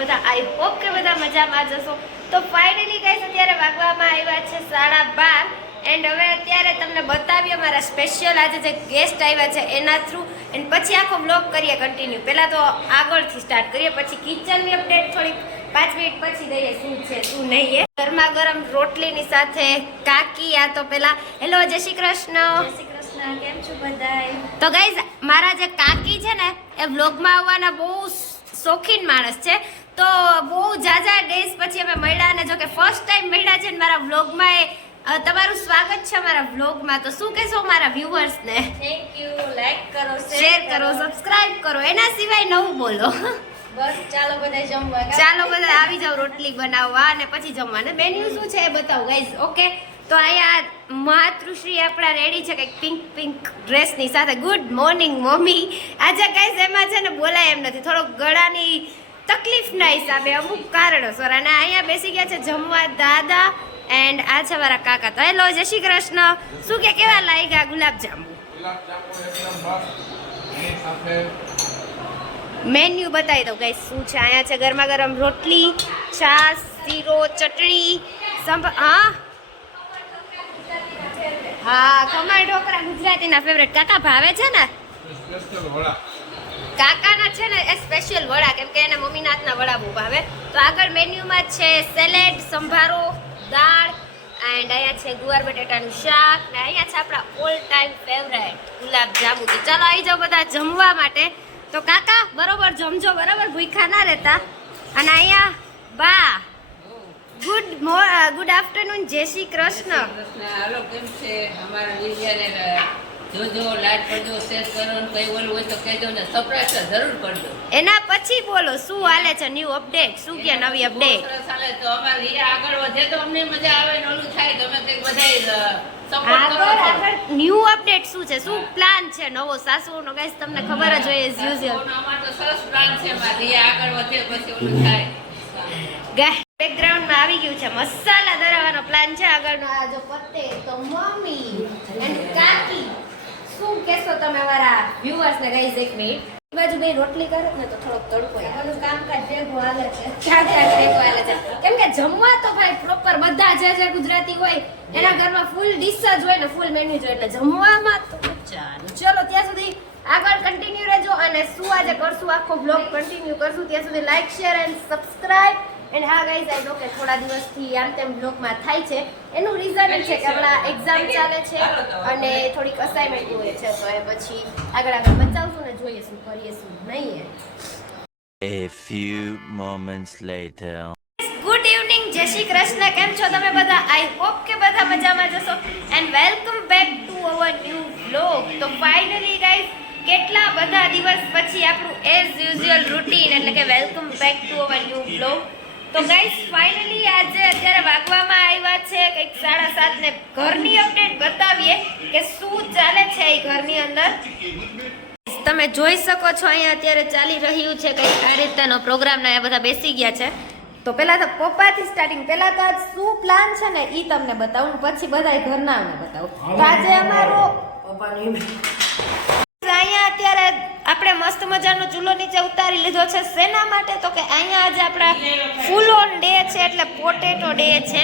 બધા I hope કે બધા મજામાં જશો તો ફાઇનલી ગાઈસ અત્યારે વાગવામાં આવ્યા છે સાડા બાર. એન્ડ હવે અત્યારે તમને બતાવીએ મારા સ્પેશિયલ આજે જે ગેસ્ટ આવ્યા છે એના થ્રુ એન્ડ પછી આખો બ્લોગ કરીએ કન્ટિન્યુ પહેલાં તો આગળથી સ્ટાર્ટ કરીએ પછી કિચનની અપડેટ થોડીક પાંચ મિનિટ પછી દઈએ શું છે શું નહીં એ. ગરમા ગરમ રોટલીની સાથે કાકી આ તો પેલા. હેલો જય શ્રી કૃષ્ણ. શ્રી કૃષ્ણ કેમ છો બધાય? તો ગાઈઝ મારા જે કાકી છે ને એ વ્લોગમાં આવવાના બહુ શોખીન માણસ છે. તો બહુ જાજા ડેઝ પછી અમે મળ્યા અને જો કે ફર્સ્ટ ટાઈમ મળ્યા છે મારા વ્લોગમાં એ તમારું સ્વાગત છે મારા વ્લોગમાં તો શું કહેશો મારા વ્યુઅર્સને થેન્ક યુ લાઈક કરો શેર કરો સબસ્ક્રાઇબ કરો. એના સિવાય નવું બોલો. બસ ચાલો બધા જમવા. ચાલો બધા આવી જાવ રોટલી બનાવવા અને પછી જમવાને. મેન્યુ શું છે એ બતાવો ગાઈઝ ઓકે તો અહીંયા માતૃશ્રી આપણા રેડી છે કંઈક પિંક પિંક ડ્રેસની સાથે. ગુડ મોર્નિંગ મમ્મી આજે કઈ એમાં છે ને બોલાય એમ નથી. થોડોક ગળાની તકલીફના હિસાબે અમુક કારણોસર. અને અહીંયા બેસી ગયા છે જમવા દાદા એન્ડ આ છે મારા કાકા. તો હેલો, જય શ્રી કૃષ્ણ. શું કે, કેવા લાગ્યા ગુલાબજાંબુ? મેન્યુ બતાવી દઉં ગાઈસ, શું છે? અહીંયા છે ગરમા ગરમ રોટલી, છાશ, શીરો, ચટણી, સંભ, હા? હા, ખમણ ઢોકળા ગુજરાતીના ફેવરેટ કાકા ભાવે છે ને? કાકાના છે ને એ સ્પેશિયલ વડા, કેમ કે એને મમ્મીના હાથના વડા બહુ ભાવે. તો આગળ મેન્યુમાં છે સેલેડ સંભારો, દાળ એન્ડ અહીંયા છે ગુવાર બટેટાનું શાક, ને અહીંયા છે આપણા all time favourite gulab jamun. ચાલો આવી જાઓ બધા જમવા માટે. તો કાકા, બરોબર જમજો, બરાબર? ભૂખ્યા ના રહેતા. અને અહીંયા બા ગુડ ગુડ આફ્ટરનૂન જય શ્રી કૃષ્ણ. કૃષ્ણ. હાલો, કેમ છે? અમારા જોજો લાઈક કરજો શેર કરો ને કઈ ઓલું હોય તો કહેજો ને સબસ્ક્રાઇબ જરૂર કરજો એના પછી બોલો શું હાલે છે? ન્યુ અપડેટ શું કે નવી અપડેટ સરસ હાલે તો અમારે રિયા આગળ વધે તો અમને મજા આવે ને ઓલું થાય તમે કંઈક બધાય આગળ આગળ ન્યૂ અપડેટ શું છે? શું પ્લાન છે? નવો સાસુનો ગાઈસ તમને ખબર જ હોય એઝ યુઝ્યુઅલ તો સરસ પ્લાન છે. અમારે રિયા આગળ વધે પછી ઓલું થાય. ગાય બેકગ્રાઉન્ડમાં આવી ગયું છે. મસાલા ધરાવવાનો પ્લાન છે. આગળનો આ જો પત્તે તો મમ્મી એન્ડ કાકી શું કહેશો તમે અમારા વ્યુઅર્સ ને ગાઈસ એક મિનિટ બાજુ બે રોટલી કરો ને તો થોડોક તડકો. બધું કામકાજ ભેગું હાલે છે. ક્યાં ક્યાં ટેકો હાલે છે. કેમ કે જમવા તો ભાઈ પ્રોપર બધા જે જે ગુજરાતી હોય એના ઘરમાં ફૂલ ડિશ જ હોય ને ફૂલ મેન્યુ જ હોય. એટલે જમવામાં તો ચાલો ચલો ત્યાં સુધી આગળ કન્ટિન્યુ રહેજો અને શું આજે કરશું? આખો બ્લોગ કન્ટિન્યુ કરશું. ત્યાં સુધી like share and subscribe and હા ગાઈઝ આઈ નો કે થોડા દિવસથી આમ તેમ બ્લોગમાં થાય છે. એનું રીઝન છે કે હમણાં એક્ઝામ ચાલે છે અને થોડીક અસાઇનમેન્ટ હોય છે. તો એ પછી આગળ આગળ બચાવશું ને જોઈએ શું કરીએ શું નહીં A few moments later. Good evening Jay Shri Krishna. કેમ છો તમે બધા? આઈ હોપ કે બધા મજામાં જશો. And welcome back to our new vlog તો ફાઇનલી ગાઈઝ કેટલા બધા દિવસ પછી આપણું એઝ યુઝ્યુઅલ રૂટીન એટલે કે welcome back to our new vlog તો ગાઈઝ ફાઇનલી આજે અત્યારે વાગવામાં આવ્યા છે. કંઈક સાડા સાત ને ઘરની અપડેટ બતાવીએ કે શું ચાલે છે એ ઘરની અંદર. તમે જોઈ શકો છો અહીંયા અત્યારે ચાલી રહ્યું છે કંઈક આ રીતનો પ્રોગ્રામ ને બધા બેસી ગયા છે. તો પહેલાં તો પપ્પાથી સ્ટાર્ટિંગ પહેલાં તો આજ શું પ્લાન છે ને એ તમને બતાવું પછી બધા અમે બતાવું. તો આજે અમારો અત્યારે આપણે મસ્ત મજાનો ચૂલો નીચે ઉતારી લીધો છે. શેના માટે? તો કે અહીંયા આજે આપણા ફૂલ ઓન ડે છે એટલે પોટેટો ડે છે.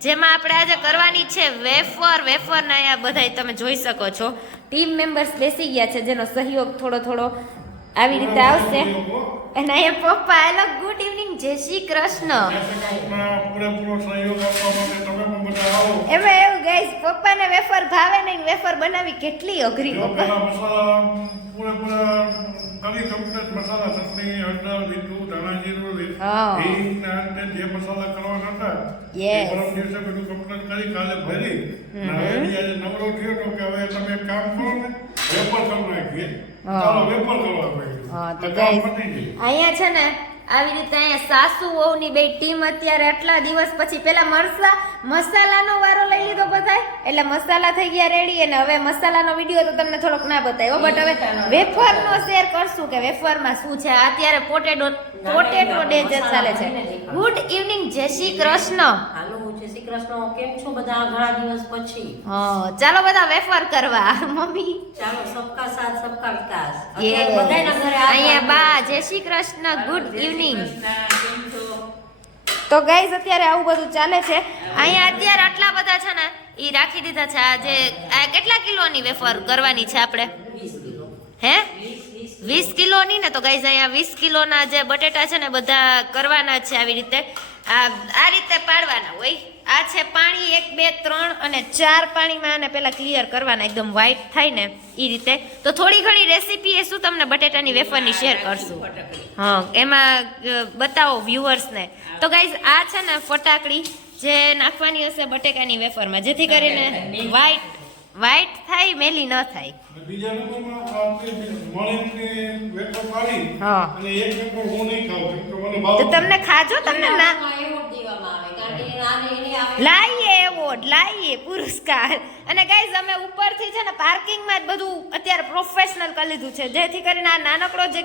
જેમાં આપણે આજે કરવાની છે વેફર. વેફર ને અહીંયા બધા તમે જોઈ શકો છો. ટીમ મેમ્બર્સ બેસી ગયા છે જેનો સહયોગ થોડો થોડો આવી રીતે આવશે. અને અહીંયા પપ્પા હેલો ગુડ ઇવનિંગ જય શ્રી કૃષ્ણ. એમાં એવું પપ્પાને વેફર ભાવે નહીં વેફર બનાવી કેટલી અઘરી મસાલા પૂરેપૂરા કરી કમ્પ્લીટ મસાલા ચટણી હળદર મીઠું ધાણા જીરું હિંગ ને આ જે મસાલા કરવાના હતા એ પરમ દિવસે બધું કમ્પ્લીટ કરી કાલે ભરી. ને આજે નવરો થયો તો કે હવે તમે કામ કરો ને વેપર કરી નાખીએ. ચાલો વેપર કરવા હા તો ગાઈસ અહીંયા છે ને આવી રીતે અહીંયા સાસુ વહુની બે ટીમ અત્યારે આટલા દિવસ પછી પેલા મરસા મસાલાનો વારો લઈ લીધો બધાય એટલે મસાલા થઈ ગયા રેડી અને હવે મસાલાનો વીડિયો તો તમને થોડોક ના બતાવ્યો બટ હવે વેફરનો શેર કરશું કે વેફરમાં શું છે. અત્યારે પોટેટો પોટેટો ડે જે ચાલે છે. ગુડ ઇવનિંગ જય શ્રી કૃષ્ણ. કૃષ્ણ કેમ છો બધા ઘણા દિવસ પછી? હા ચાલો બધા વેફર કરવા. મમ્મી? ચાલો સબકા સાથ સબકા વિકાસ. ઘરે અહીંયા બા જય શ્રી કૃષ્ણ ગુડ ઇવનિંગ. તો ગાઈઝ અત્યારે આવું બધું ચાલે છે. અહીંયા અત્યારે આટલા બધા છે ને એ રાખી દીધા છે. આજે આ કેટલા કિલોની વેફર કરવાની છે આપણે? હે? વીસ કિલોની ને તો ગાઈઝ અહીંયા વીસ કિલોના જે બટેટા છે ને બધા કરવાના છે આવી રીતે. આ રીતે પાડવાના હોય. આ છે પાણી એક બે ત્રણ અને ચાર પાણીમાં આને પેલા ક્લિયર કરવાના એકદમ વ્હાઈટ થાય ને એ રીતે. તો થોડી ઘણી રેસીપી એ શું તમને બટેટાની વેફરની શેર કરશું. હા એમાં બતાવો વ્યુઅર્સને તો ગાઈઝ આ છે ને ફટાકડી જે નાખવાની હશે બટેકાની વેફરમાં. જેથી કરીને વ્હાઈટ વ્હાઈટ થાય મેલી ન થાય. બીજા નંબરમાં હા. અને એક હું નહીં ખાઉં તો તમને ખાજો તમને ના લાઈએ એવોર્ડ લાઈએ પુરસ્કાર. અને ગાઈઝ અમે ઉપરથી છે ને પાર્કિંગમાં જ બધું અત્યારે પ્રોફેશનલ કરી લીધું છે. જેથી કરીને આ નાનકડો જે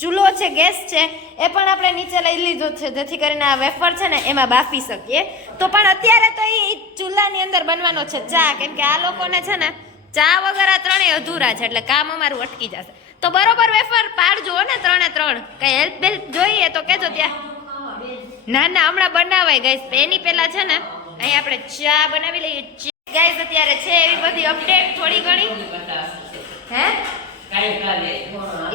ચૂલો છે, ગેસ છે, એ પણ આપણે નીચે લઈ લીધો છે. જેથી કરીને આ વેફર છે ને એમાં બાફી શકીએ. તો પણ અત્યારે તો એ ચૂલાની અંદર બનવાનો છે ચા. કેમ કે આ લોકોને છે ને ચા વગર આ ત્રણેય અધૂરા છે, એટલે કામ અમારું અટકી જશે. તો બરોબર વેફર પાડજો ને ત્રણે ત્રણ. કઈ હેલ્પ બેલ્પ જોઈએ તો કેજો ત્યાં. ના ના, હમણાં બનાવાય ગાઈસ એની પહેલા છે ને, અહીં આપણે ચા બનાવી લઈએ. ગાઈસ અત્યારે છે એવી બધી અપડેટ થોડી ઘણી. હે?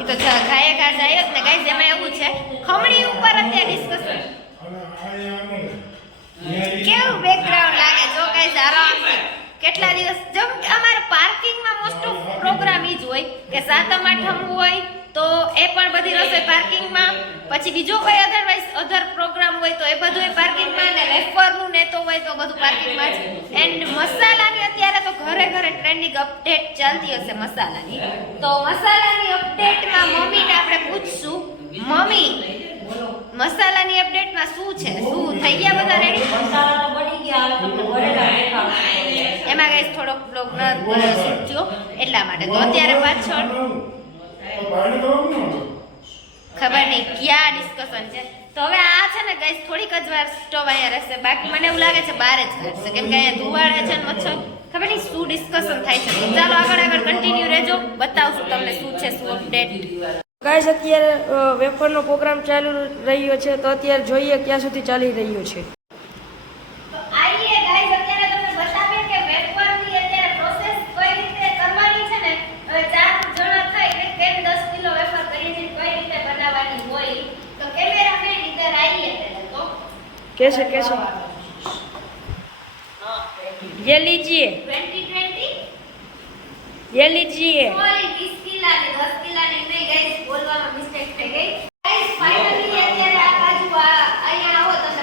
એ તો ચા ખાય ખા જાય જ ને ગાઈસ એમાં એવું છે. ખમણી ઉપર અત્યારે ડિસ્કશન. કેવું બેકગ્રાઉન્ડ લાગે? જો ગાઈસ આરામથી. કેટલા દિવસ? જેમ અમારે પાર્કિંગમાં મોસ્ટ ઓફ પ્રોગ્રામ ઈ જ હોય કે સાતમ, આઠમ હોય તો એ પણ બધી રસોઈ પાર્કિંગમાં. પછી બીજો કોઈ અધરવાઇઝ અધર પ્રોગ્રામ હોય તો એ બધું પાર્કિંગમાં ને વેફરનું ને તો હોય તો બધું પાર્કિંગમાં જ. એન્ડ મસાલાની અત્યારે તો ઘરે ઘરે ટ્રેન્ડિંગ અપડેટ ચાલતી હશે મસાલાની. તો મસાલાની અપડેટમાં મમ્મીને આપણે પૂછશું મમ્મી મસાલાની અપડેટમાં શું છે? શું થઈ ગયા બધા રેડી મસાલા તો બની ગયા તમને ઘરે એમાં ગાઈસ થોડોક બ્લોગ ન સૂચ્યો એટલા માટે. તો અત્યારે પાછળ ખબર નહીં ક્યાં ડિસ્કશન છે? તો હવે આ છે ને ગાઈસ થોડીક જ વાર સ્ટોવ અહીંયા રહેશે. બાકી મને એવું લાગે છે બહાર જ કાઢશે કેમ કે અહીંયા ધુવાડે છે ને મચ્છર. ખબર નહીં શું ડિસ્કશન થાય છે. ચાલો આગળ આગળ કન્ટિન્યુ રહેજો. બતાવશું તમને શું છે શું અપડેટ ગાઈસ અત્યારે વેફરનો પ્રોગ્રામ ચાલુ રહ્યો છે. તો અત્યારે જોઈએ ક્યાં સુધી ચાલી રહ્યો છે.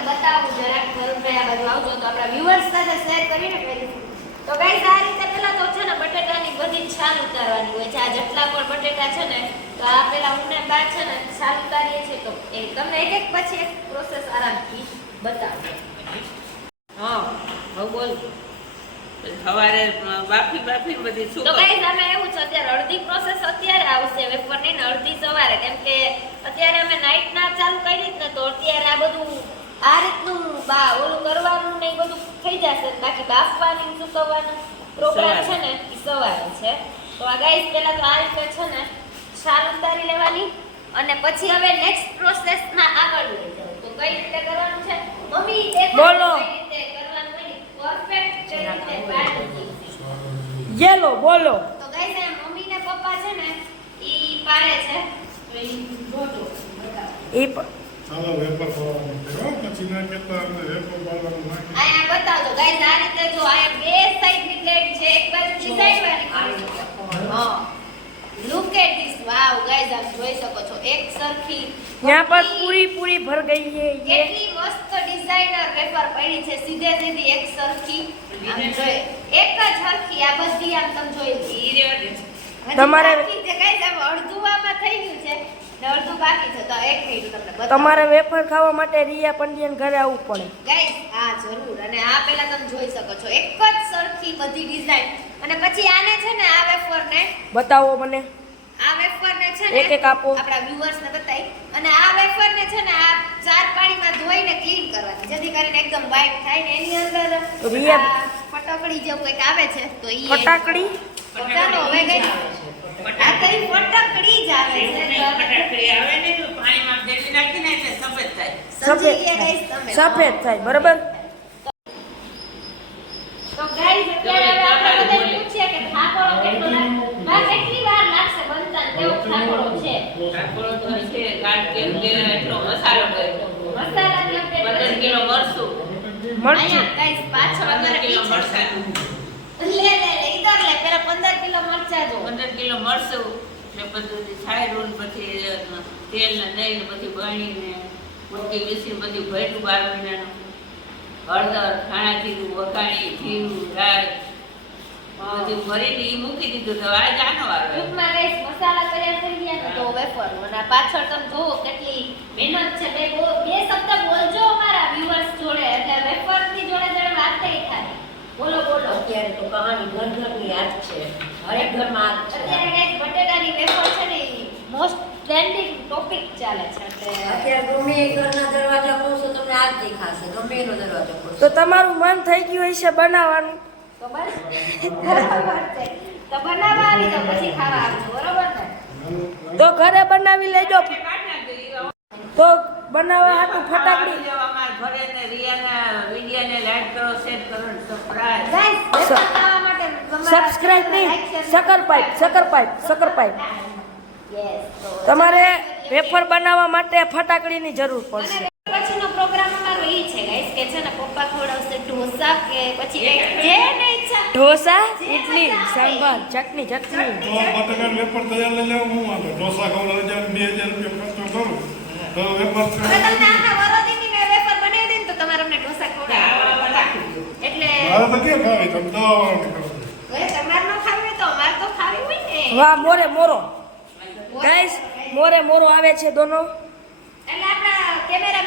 બતાવું જરાક વરુણભાઈ આ બાજુ આવજો તો આપણા વ્યુઅર્સ શેર કરીને પહેલી તો ગાઈસ આ રીતે પહેલા તો છે ને બટેટાની બધી છાલ ઉતારવાની હોય છે. આ જેટલા પણ બટેટા છે ને, તો આ પેલા હું ને બા છે ને છાલ ઉતારીએ છીએ. તો એ તમને એક એક પછી એક પ્રોસેસ આરામથી બતાવું હા હવે બોલ. સવારે બાફી બાફી બધી શું તો ગાઈઝ અમે એવું છે અત્યારે અડધી પ્રોસેસ અત્યારે આવશે વેફરની ને અડધી સવારે. કેમ કે અત્યારે અમે નાઇટ ના ચાલુ કરી ને તો અત્યારે આ બધું આ રીતનું બા ઓલું કરવાનું ને બધું થઈ જશે. બાકી બાફવાની સુકવવાનો પ્રોગ્રામ છે ને એ સવારે છે. તો આ ગાઈસ પહેલા તો આ રીતે છે ને છાલ ઉતારી લેવાની અને પછી હવે નેક્સ્ટ પ્રોસેસ ના આગળ લઈ જાવ તો કઈ રીતે કરવાનું છે? મમ્મી તે બોલો. કઈ રીતે કરવાનું? છે પરફેક્ટ કઈ રીતે પાડે યેલો બોલો. તો ગાઈસ આ મમ્મી ને પપ્પા છે ને ઈ પાડે છે. ઈ જોજો બતાવો. એ ચાલો વેપર બતાવજો. ગાઈસ આ રીતે જો આ બે સાઈડની પ્લેટ છે. એક બાજુ ની સાઈડ વાળી હા. Look at this wow guys આપ જોઈ શકો છો. એક સરખી યહાં પર પૂરી પૂરી ભર ગઈ છે કેટલી મસ્ત ડિઝાઇનર પેપર પડી છે. સીધે સીધી એક સરખી. આમ જોઈ એક જ સરખી. આ બધી આમ તમે જોઈ તમારે ગાઈઝ આમ અડધુવામાં થઈ ગયું છે. અડધું બાકી છે. એક મિનિટ તમને બતાવું. તમારે વેફર ખાવા માટે રિયા પંડ્યાન ઘરે આવવું પડે. ગાઈઝ હા જરૂર. અને આ પહેલા તમે જોઈ શકો છો. એક જ સરખી બધી ડિઝાઇન અને પછી આને છે ને આ વેફર ને બતાવો મને. આ વેફર ને છે ને એક એક આપો. આપણા વ્યુઅર્સ ને બતાવી. અને આ વેફર ને છે ને આ ચાર પાણીમાં ધોઈને ક્લીન કરવાની જેથી કરીને એકદમ વ્હાઈટ થાય ને એની અંદર ફટાકડી જેવું કંઈક આવે છે તો ઈ ફટાકડી? ચાલો હવે ગઈ આ કઈ ફટકડી જ આવે છે. ફટાકડી આવે ને તો પાણીમાં ડેલી નાખીને એટલે સફેદ થાય. સફેદ થાય. બરાબર? તો guys, અત્યારે હવે આપણે બધાને પૂછીએ કે મરચું કિલો પીછે. લે, લે, લે, ઈધર લે, પેલા 15 કિલો મરચાં જો. પંદર કિલો મરસું ને છાયરું પછી તેલ ને દહીં ને પછી બનીને ઉટકી વીસી બધું ભેટું બાર મહિનાનું હળદર ખાણા જીરું વઘાણી જીરું રાઈ બધું ભરીને મૂકી દીધું તો ટૂંકમાં guys, મસાલા તૈયાર થઈ ગયા ને તો વેફર અને પાછળ તમે જોવો કેટલી મહેનત છે બે બો- બે શબ્દ બોલજો અમારા viewers જોડે. એટલે વેફરની જોડે જોડે વાત થઈ થાય. બોલો બોલો. અત્યારે તો કહાની ઘર ઘરની યાદ છે. હરેક ઘરમાં યાદ અત્યારે guys, બટેટાની વેફર છે ને મોસ્ટ ટ્રેન્ડિંગ ટોપિક ચાલે છે. અત્યારે ગમે એ ઘરના દરવાજા ખોલશો તમને આ જ દેખાશે. ગમે એનો દરવાજો તો તમારું મન થઈ ગયું હશે બનાવવાનું? તો બસ. બરાબર છે. તો બનાવવા આવી જાઓ પછી ખાવા આવજો બરોબર ને તો ઘરે બનાવી લેજો. તો બનાવવા હાટું ફટાકડી. ઘરે ને રિયાના વિડિયાને લાઈક કરો શેર કરો સબસ્ક્રાઇબ Guys, ખાવા માટે સબસ્ક્રાઇબ નહીં. Sucker pipe sucker pipe sucker pipe. તમારે વેફર બનાવવા માટે ફટાકડીની જરૂર પડશે. પછીનો પ્રોગ્રામ અમારો એ છે ગાઈસ કે છે ને પપ્પા ખવડાવશે ઢોસા કે પછી જે ઢોસા ઇડલી સાંભાર ચટણી ચટણી. તો વેફર તૈયાર લઈ લેવું હું વાંધો ઢોસા ખવડાવે બે હજાર રૂપિયા ખર્ચો કરું. તો ને વાહ મોરે મોરો. ગાઈસ મોરે મોરો આવે છે દોનો. એટલે આપણા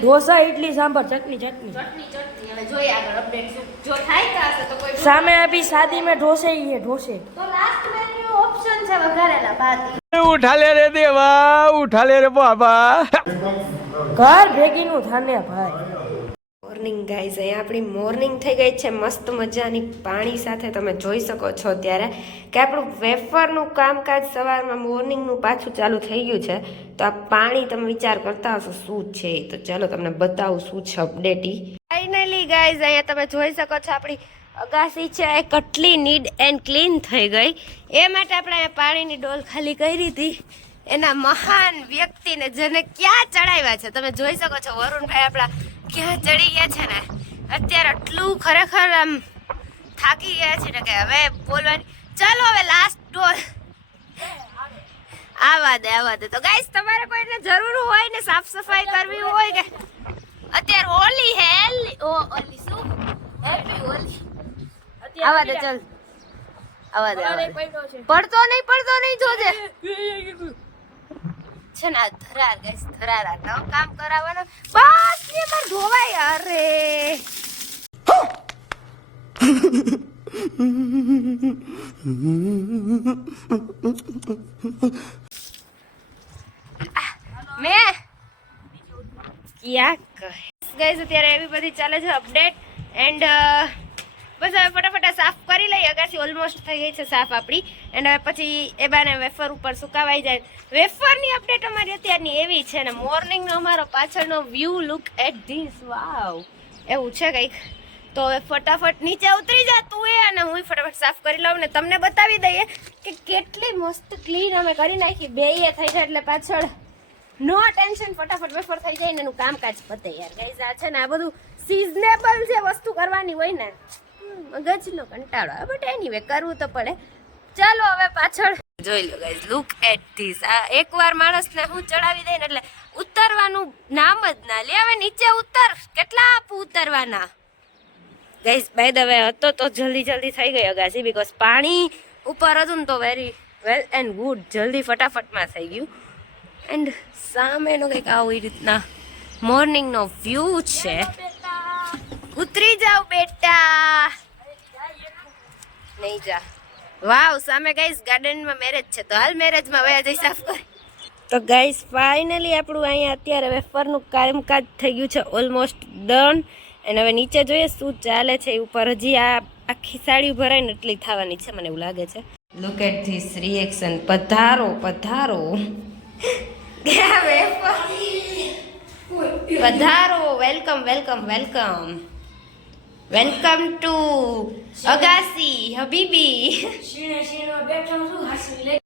ઢોસા ઇડલી સાંભર ચટણી ચટણી. ચટણી ચટણી. સામે આપી સાદી મેં ઢોસે હી ઢોસે. તો લાસ્ટ રે દેવા ઉઠાલે રે બાબા. ઘર ભેગીનું થાને ભાઈ. મોર્નિંગ ગાઈઝ અહીંયા આપણી મોર્નિંગ થઈ ગઈ છે. મસ્ત મજાની પાણી સાથે તમે જોઈ શકો છો અત્યારે કે આપણું વેફરનું કામકાજ સવારમાં મોર્નિંગનું પાછું ચાલુ થઈ ગયું છે. તો આ પાણી તમે વિચાર કરતા હશો, શું છે? તો ચાલો તમને બતાવું શું છે અપડેટ ફાઇનલી ગાઈઝ અહીંયા તમે જોઈ શકો છો આપણી અગાસી છે. એ કેટલી નીડ એન્ડ ક્લીન થઈ ગઈ. એ માટે આપણે અહીંયા પાણીની ડોલ ખાલી કરી હતી એના મહાન વ્યક્તિને જેને ક્યાં ચડાવ્યા છે. તમે જોઈ શકો છો, વરુણભાઈ આપણા ક્યાં ચડી ગયા છે ને? અત્યારે આટલું ખરેખર આમ થાકી ગયા છે ને કે હવે બોલવાની. ચાલો હવે લાસ્ટ ડોલ આવા દે આવા દે. તો ગાઈસ તમારે કોઈને જરૂર હોય ને સાફ સફાઈ કરવી હોય કે? અત્યારે હોલી હે ઓ ઓલી શું? હેપી હોલી આવા દે ચલ. આવા દે પડતો નહીં પડતો નહીં જોજે. છે ને ધરાર ગાઈસ ધરાર. આ કામ કરાવવાનો. બસ. અરે મે? ક્યાં કહે? ગાઈઝ અત્યારે એવી બધી ચાલે છે અપડેટ એન્ડ બસ હવે ફટાફટ સાફ કરી લઈએ. અગાસી ઓલમોસ્ટ થઈ ગઈ છે સાફ આપણી. હવે પછી એ બાને વેફર ઉપર સુકાવાઈ જાય. વેફરની અપડેટ અમારી અત્યારની એવી છે ને મોર્નિંગનો અમારો પાછળનો view look at this wow એવું છે કંઈક. તો હવે ફટાફટ નીચે ઉતરી જા તું એ અને હું ફટાફટ સાફ કરી લઉં ને તમને બતાવી દઈએ કે કેટલી મસ્ત ક્લીન અમે કરી નાખી. બે એ થઈ જાય એટલે પાછળ નો ટેન્શન, ફટાફટ વેફર થઈ જાય ને એનું કામકાજ પતે યાર. ગાઈઝ આ છે ને આ બધું સિઝનેબલ જે વસ્તુ કરવાની હોય ને મગજનો કંટાળો આવે બટ એનીવે કરવું તો પડે. ચાલો હવે પાછળ. જોઈ લો ગાઈઝ લુક એટ ધીસ આ એકવાર માણસને હું ચડાવી દઈને, એટલે ઉતરવાનું નામ જ ના લે. હવે નીચે ઉતર. કેટલા આપું ઉતરવાના? ગાઈઝ બાય ધ વે હતો તો જલ્દી જલ્દી થઈ ગઈ ગાસી બીકોઝ પાણી ઉપર હતું ને તો વેરી વેલ એન્ડ ગુડ જલ્દી ફટાફટમાં થઈ ગયું. એન્ડ સામેનો કંઈક આવી રીતના મોર્નિંગનો વ્યૂ છે. ઉતરી જાવ બેટા. નહીં જા. વાવ સામે ગાઈસ ગાર્ડનમાં મેરેજ છે તો હાલ મેરેજમાં વયા જઈ સાફ કરી તો ગાઈસ ફાઇનલી આપણું અહીંયા અત્યારે વેફરનું કામકાજ થઈ ગયું છે ઓલમોસ્ટ ડન અને હવે નીચે જોઈએ શું ચાલે છે એ ઉપર. હજી આ આખી સાડી ભરાઈને એટલી થવાની છે મને એવું લાગે છે. લુક એટ ધીસ રિએક્શન પધારો પધારો. વેફર. પધારો. Welcome welcome welcome welcome to અગાસી હબીબી બેઠા છું હાસી